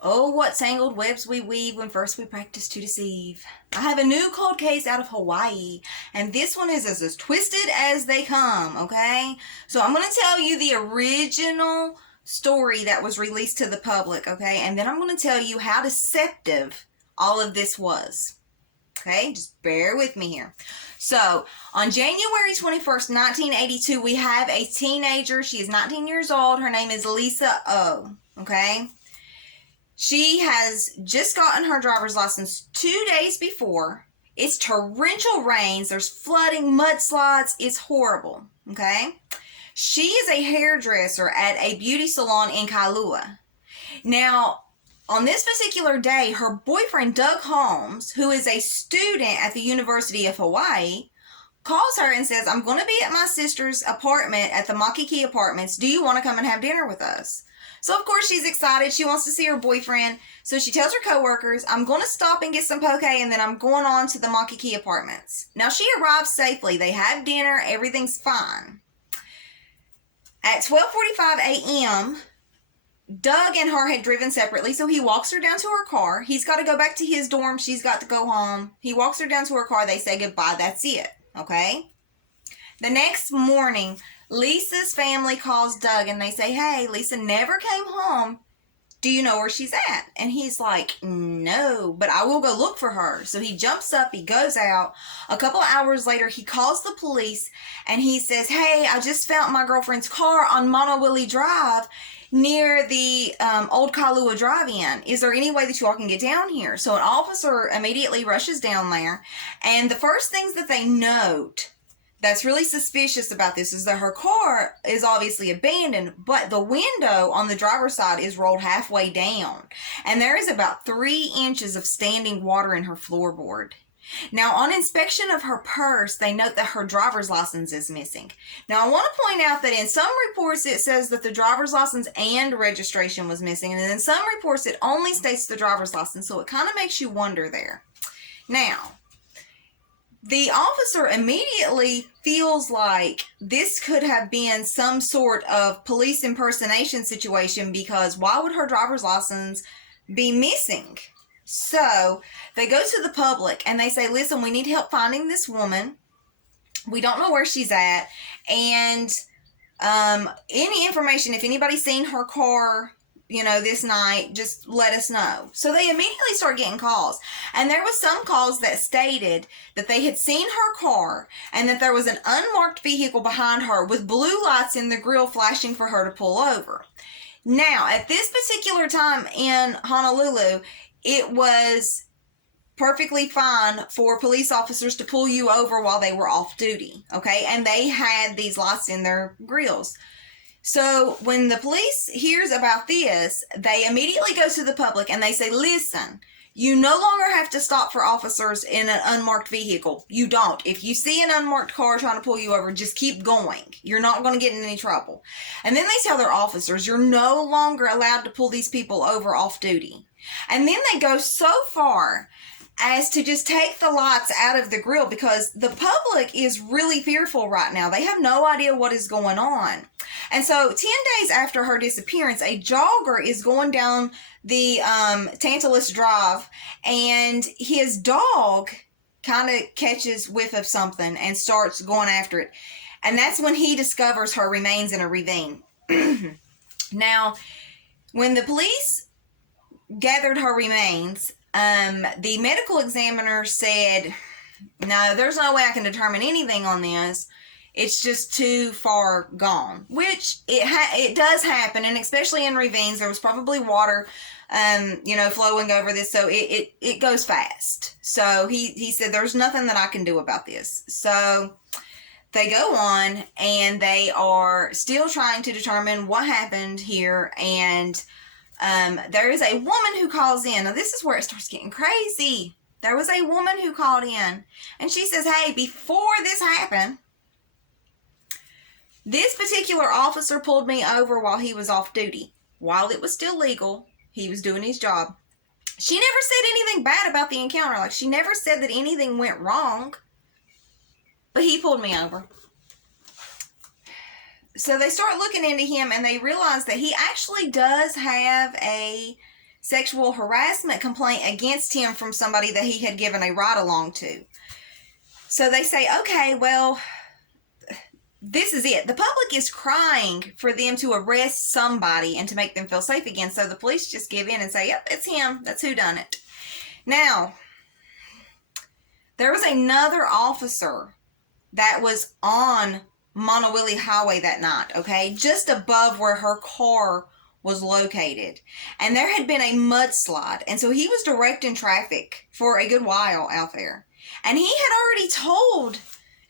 Oh, what tangled webs we weave when first we practice to deceive. I have a new cold case out of Hawaii, and this one is as twisted as they come, okay? So I'm going to tell you the original story that was released to the public, okay? And then I'm going to tell you how deceptive all of this was. Okay, just bear with me here. So, on January 21st, 1982, we have a teenager. She is 19 years old. Her name is Lisa O. Okay? She has just gotten her driver's license 2 days before. It's torrential rains. There's flooding, mudslides. It's horrible. Okay? She is a hairdresser at a beauty salon in Kailua. Now, on this particular day, her boyfriend, Doug Holmes, who is a student at the University of Hawaii, calls her and says, I'm going to be at my sister's apartment at the Makiki Apartments. Do you want to come and have dinner with us? So, of course, she's excited. She wants to see her boyfriend. So she tells her coworkers, I'm going to stop and get some poke, and then I'm going on to the Makiki Apartments. Now, she arrives safely. They have dinner. Everything's fine. At 12:45 a.m., Doug and her had driven separately, so he walks her down to her car. He's got to go back to his dorm. She's got to go home. He walks her down to her car. They say goodbye. That's it. Okay? The next morning, Lisa's family calls Doug and they say, hey, Lisa never came home. Do you know where she's at? And he's like, no, but I will go look for her. So he jumps up, he goes out. A couple of hours later, he calls the police and he says, hey, I just found my girlfriend's car on Monowilly Drive near the old Kailua Drive-In. Is there any way that you all can get down here? So an officer immediately rushes down there. And the first things that they note that's really suspicious about this is that her car is obviously abandoned, but the window on the driver's side is rolled halfway down. And there is about 3 inches of standing water in her floorboard. Now, on inspection of her purse, they note that her driver's license is missing. Now, I want to point out that in some reports it says that the driver's license and registration was missing, and in some reports it only states the driver's license, so it kind of makes you wonder there. Now, the officer immediately feels like this could have been some sort of police impersonation situation, because why would her driver's license be missing? So they go to the public and they say, listen, we need help finding this woman. We don't know where she's at. And any information, if anybody's seen her car, this night, just let us know. So they immediately start getting calls. And there was some calls that stated that they had seen her car and that there was an unmarked vehicle behind her with blue lights in the grill flashing for her to pull over. Now, at this particular time in Honolulu, it was perfectly fine for police officers to pull you over while they were off duty, okay? And they had these lights in their grills. So when the police hears about this, they immediately go to the public and they say, listen, you no longer have to stop for officers in an unmarked vehicle. You don't. If you see an unmarked car trying to pull you over, just keep going. You're not going to get in any trouble. And then they tell their officers, you're no longer allowed to pull these people over off duty. And then they go so far as to just take the lights out of the grill, because the public is really fearful right now. They have no idea what is going on. And so 10 days after her disappearance, a jogger is going down the Tantalus Drive, and his dog kind of catches whiff of something and starts going after it. And that's when he discovers her remains in a ravine. Now, when the police gathered her remains, the medical examiner said, no, there's no way I can determine anything on this. It's just too far gone, which it does happen. And especially in ravines, there was probably water, flowing over this. So it goes fast. So he said, there's nothing that I can do about this. So they go on and they are still trying to determine what happened here. And there is a woman who calls in. Now, this is where it starts getting crazy. There was a woman who called in, and she says, hey, before this happened, this particular officer pulled me over while he was off duty. While it was still legal, he was doing his job. She never said anything bad about the encounter. Like, she never said that anything went wrong, but he pulled me over. So they start looking into him, and they realize that he actually does have a sexual harassment complaint against him from somebody that he had given a ride along to. So they say, okay, well, this is it. The public is crying for them to arrest somebody and to make them feel safe again. So the police just give in and say, yep, it's him. That's who done it. Now, there was another officer that was on Monowilly Highway that night, okay, just above where her car was located. And there had been a mudslide, and so he was directing traffic for a good while out there. And he had already told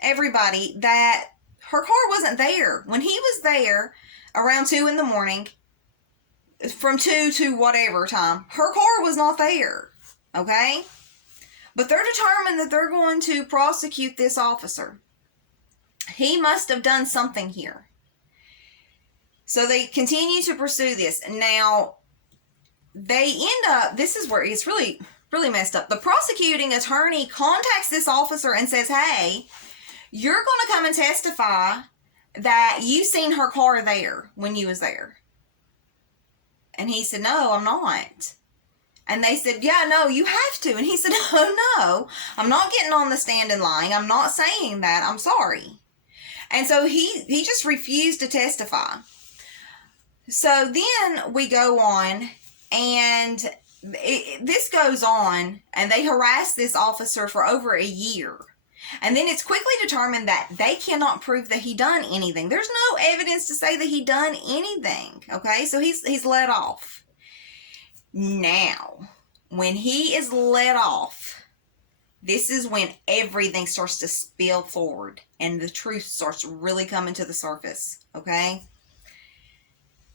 everybody that her car wasn't there. When he was there around 2 in the morning, from 2 to whatever time, her car was not there, okay? But they're determined that they're going to prosecute this officer. He must have done something here. So they continue to pursue this. Now, they end up, this is where it's really, really messed up. The prosecuting attorney contacts this officer and says, hey, you're going to come and testify that you seen her car there when you was there. And he said, no, I'm not. And they said, yeah, no, you have to. And he said, no, I'm not getting on the stand and lying. I'm not saying that. I'm sorry. And so he just refused to testify. So then we go on, and this goes on, and they harass this officer for over a year. And then it's quickly determined that they cannot prove that he done anything. There's no evidence to say that he done anything. Okay, so he's let off. Now, when he is let off, this is when everything starts to spill forward and the truth starts really coming to the surface. Okay,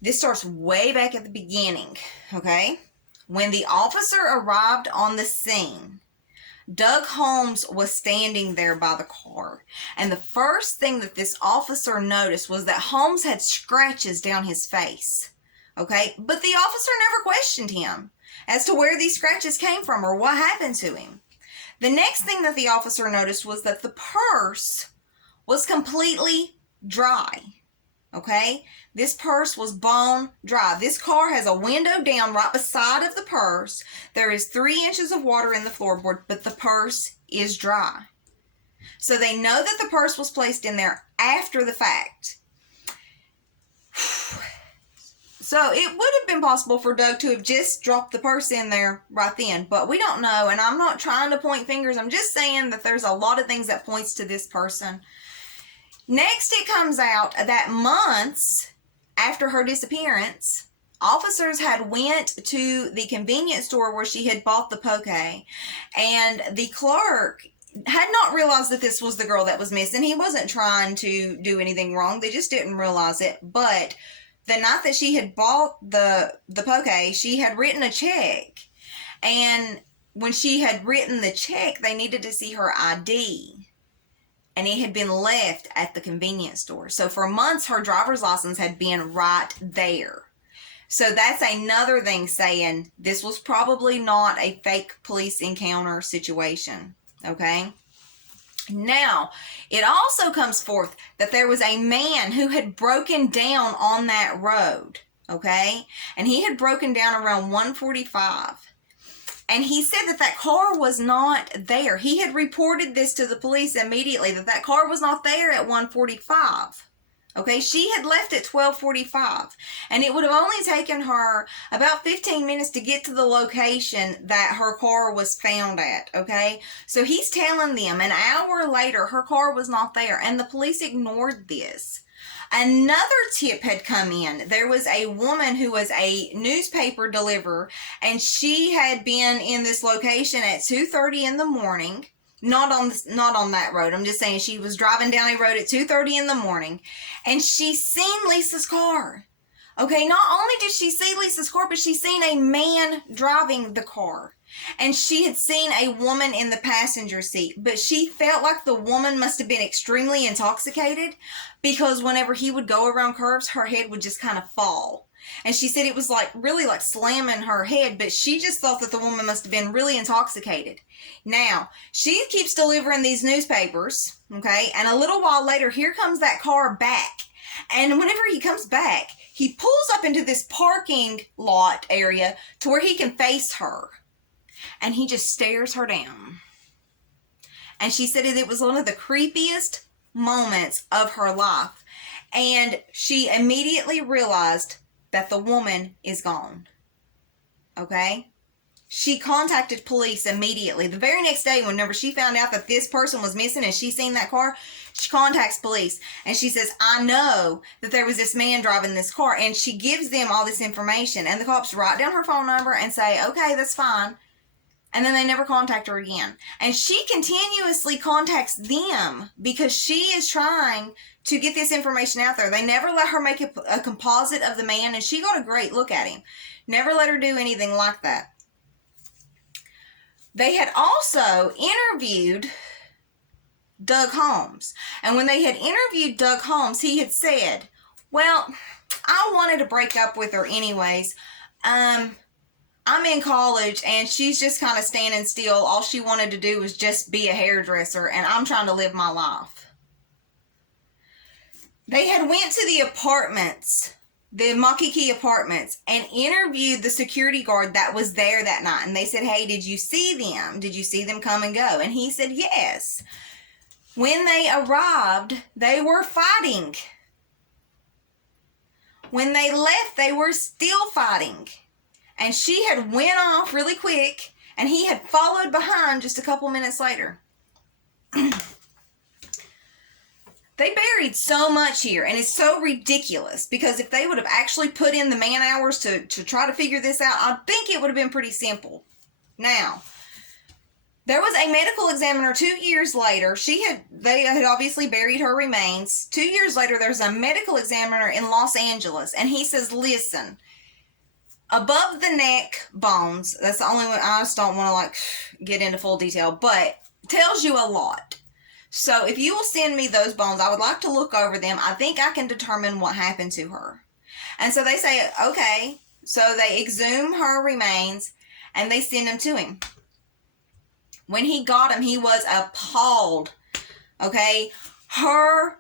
this starts way back at the beginning. Okay, when the officer arrived on the scene, Doug Holmes was standing there by the car. And the first thing that this officer noticed was that Holmes had scratches down his face. Okay, but the officer never questioned him as to where these scratches came from or what happened to him. The next thing that the officer noticed was that the purse was completely dry. Okay, this purse was bone dry. This car has a window down right beside of the purse. There is 3 inches of water in the floorboard, but the purse is dry. So they know that the purse was placed in there after the fact. So it would have been possible for Doug to have just dropped the purse in there right then, but we don't know, and I'm not trying to point fingers. I'm just saying that there's a lot of things that points to this person. Next, it comes out that months after her disappearance, officers had went to the convenience store where she had bought the poke, and the clerk had not realized that this was the girl that was missing. He wasn't trying to do anything wrong. They just didn't realize it. But the night that she had bought the poke, she had written a check. And when she had written the check, they needed to see her ID. And it had been left at the convenience store. So for months, her driver's license had been right there. So that's another thing saying this was probably not a fake police encounter situation. Okay? Now, it also comes forth that there was a man who had broken down on that road. Okay? And he had broken down around 145. And he said that that car was not there. He had reported this to the police immediately, that that car was not there at 145. Okay, she had left at 12:45. And it would have only taken her about 15 minutes to get to the location that her car was found at. Okay, so he's telling them an hour later her car was not there. And the police ignored this. Another tip had come in. There was a woman who was a newspaper deliverer, and she had been in this location at 2:30 in the morning. Not on that road. I'm just saying she was driving down a road at 2:30 in the morning, and she seen Lisa's car. Okay, not only did she see Lisa's car, but she seen a man driving the car. And she had seen a woman in the passenger seat, but she felt like the woman must have been extremely intoxicated, because whenever he would go around curves, her head would just kind of fall. And she said it was like really like slamming her head, but she just thought that the woman must have been really intoxicated. Now, she keeps delivering these newspapers, okay? And a little while later, here comes that car back. And whenever he comes back, he pulls up into this parking lot area to where he can face her. And he just stares her down. And she said it was one of the creepiest moments of her life. And she immediately realized that the woman is gone. Okay? She contacted police immediately. The very next day, whenever she found out that this person was missing and she seen that car, she contacts police. And she says, I know that there was this man driving this car. And she gives them all this information. And the cops write down her phone number and say, okay, that's fine. And then they never contact her again. And she continuously contacts them because she is trying to get this information out there. They never let her make a composite of the man. And she got a great look at him. Never let her do anything like that. They had also interviewed Doug Holmes. And when they had interviewed Doug Holmes, he had said, well, I wanted to break up with her anyways. I'm in college and she's just kind of standing still. All she wanted to do was just be a hairdresser and I'm trying to live my life. They had went to the apartments, the Makiki apartments, and interviewed the security guard that was there that night. And they said, hey, did you see them? Did you see them come and go? And he said, yes. When they arrived, they were fighting. When they left, they were still fighting. And she had went off really quick, and he had followed behind just a couple minutes later. They buried so much here, and it's so ridiculous, because if they would have actually put in the man hours to try to figure this out, I think it would have been pretty simple. Now, there was a medical examiner 2 years later. They had obviously buried her remains. 2 years later, there's a medical examiner in Los Angeles, and he says, listen, above the neck bones, that's the only one, I just don't want to get into full detail, but tells you a lot. So if you will send me those bones, I would like to look over them. I think I can determine what happened to her. And so they say, okay. So they exhume her remains and they send them to him. When he got them, he was appalled. Okay. Her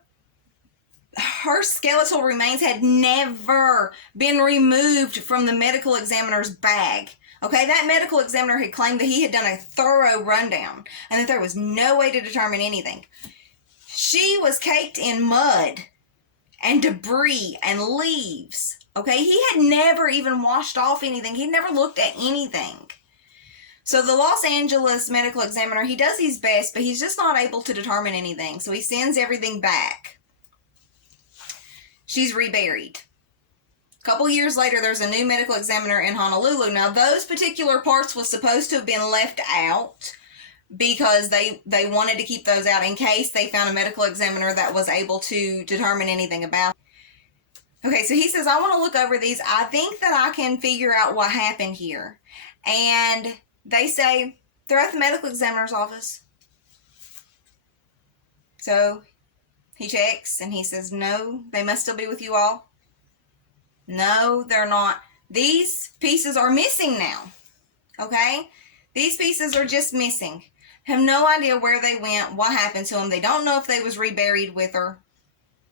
skeletal remains had never been removed from the medical examiner's bag. Okay, that medical examiner had claimed that he had done a thorough rundown and that there was no way to determine anything. She was caked in mud and debris and leaves. Okay, he had never even washed off anything. He never looked at anything. So the Los Angeles medical examiner, he does his best, but he's just not able to determine anything. So he sends everything back. She's reburied. A couple years later, there's a new medical examiner in Honolulu. Now, those particular parts was supposed to have been left out because they wanted to keep those out in case they found a medical examiner that was able to determine anything about it. Okay, so he says, I want to look over these. I think that I can figure out what happened here. And they say, they're at the medical examiner's office. So he checks and he says, no, they must still be with you all. No, they're not. These pieces are missing now. Okay? These pieces are just missing. Have no idea where they went, what happened to them. They don't know if they was reburied with her.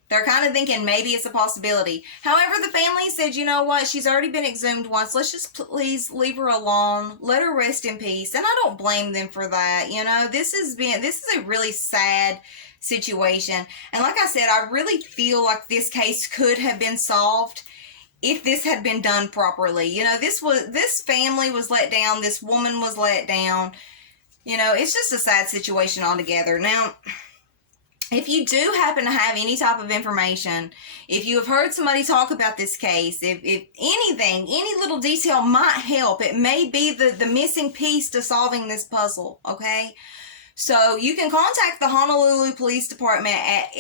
They're kind of thinking maybe it's a possibility. However, the family said, you know what? She's already been exhumed once. Let's just please leave her alone. Let her rest in peace. And I don't blame them for that. You know, this is a really sad situation. And like I said, I really feel like this case could have been solved if this had been done properly. You know, this family was let down. This woman was let down. You know, it's just a sad situation altogether. Now, if you do happen to have any type of information, if you have heard somebody talk about this case, if anything, any little detail might help, it may be the missing piece to solving this puzzle, okay? So you can contact the Honolulu Police Department at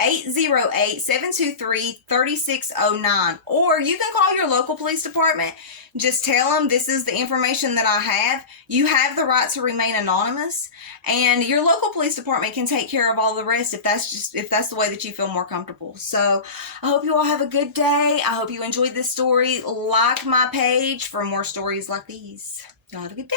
808-723-3609, or you can call your local police department. Just tell them this is the information that I have. You have the right to remain anonymous, and your local police department can take care of all the rest if that's the way that you feel more comfortable. So I hope you all have a good day. I hope you enjoyed this story. Like my page for more stories like these. Y'all have a good day.